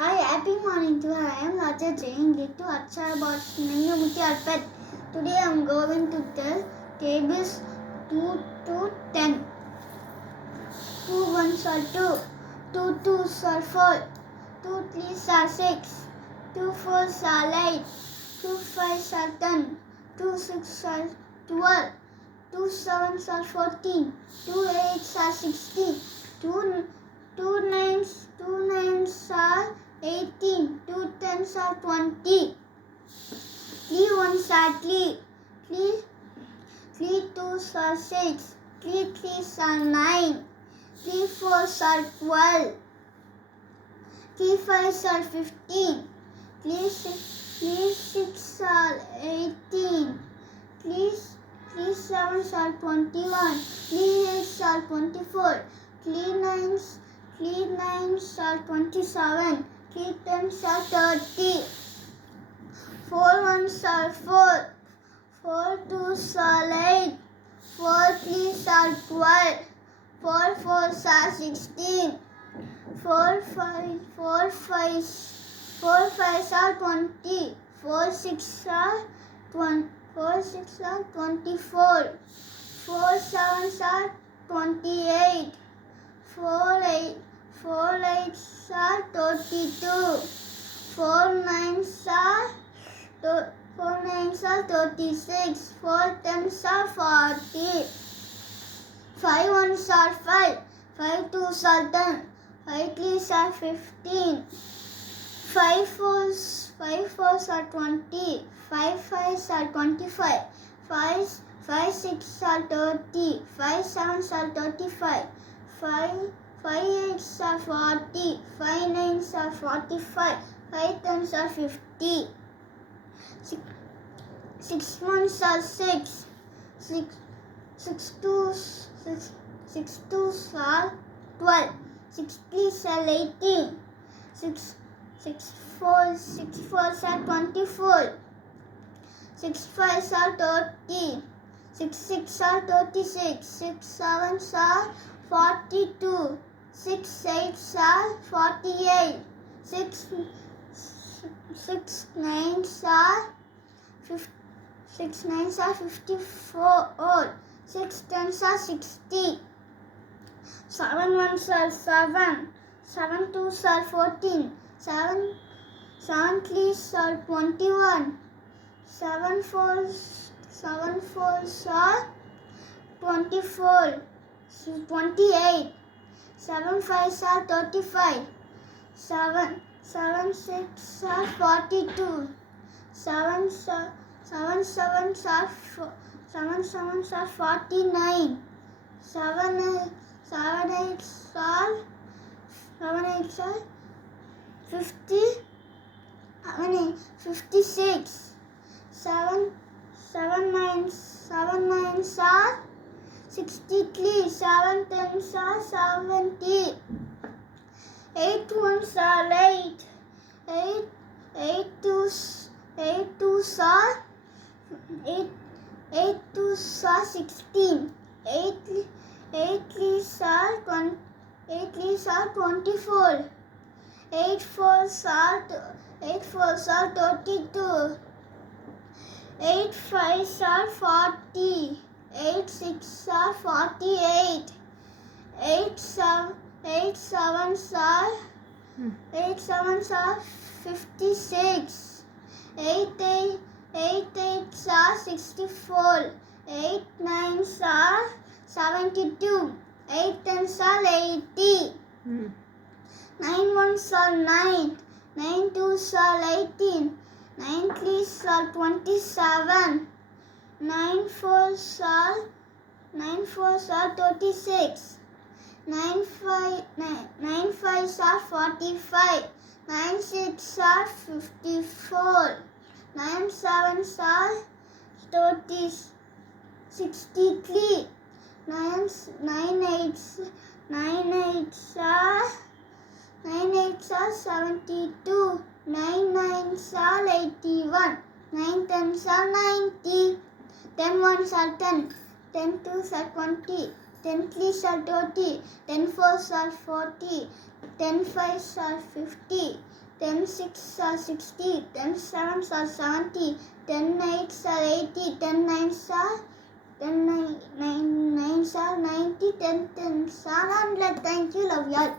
Hi, happy morning to you. I am Raja Jain, get to Achar about Nangamuti Alpet. Today I am going to tell tables 2 to 10. 2 ones are 2, 2 twos are 4, 2 threes are 6, 2 fours are 8, 2 fives are 10, 2 sixes are 12, 2 sevens are 14, 2 eights are 16, 2 nines are 18, 2 tens are 20, 3 ones are 3, 3 twos are 6, 3 threes are 9, 3 fours are 12, 3 fives are 15, 3 sixes are 18, 3 sevens are 21, 3 eights are 24, 3 nines are 27, 3 tens are 30, 4 ones are 4, 4 twos are 8, 4 threes are 12, 4 fours are 16, 4 fives are 20, 4 sixes are 24, 4 sevens are 28, 4 eights are 32, 4 nines are 36, 4 tens are 40, 5 ones are 5, 5 twos are 10, 5 threes are 15, 5 fours are 20, 5 fives are 25, 5 sixes are 30, 5 sevens are 35, 5 eights are 40, 5 nines are 45, 5 tens are 50, 6 ones are 6, 6 twos are 12, 6 threes are 18, 6 fours are 24, 6 fives are 30, 6 sixes are 36, 6 sevens are 42, 6 eights are 48, 6 nines are 54, 6 tens are 60, 7 ones are 7, 7 twos are 14, 7 threes are 21, 7 fours are 24, 28, 7 fives are 35, 7 sixes are 42, 7 sevens are 49, 7 eights are 56, 7 nines are 63, 7 tens are 70, 8 ones are 8, 8 twos are 16, 8 threes are 24, 8 fours are 32, 8 fives are 40, 8 sixes are 48, 8 sevens are 56, 8 eights are 64, 8 nines are 72, 8 tens are 80, 9 ones are 9, 9 twos are 18, 9 threes are 27, 9 fours are 36, 9 fives are 45, 9 sixes are 54, 9 sevens are 63, 9 eights are 72, 9 nines are 81, 9 tens are 90, 10 ones are 10, 10 twos are 20, 10 threes are 30, 10 fours are 40, 10 fives are 50, 10 6 are 60, 10 7s are 70, 10 8s are 80, 10 9s are 10 9 9s are 90, 10 10s are 100. Thank you, love y'all.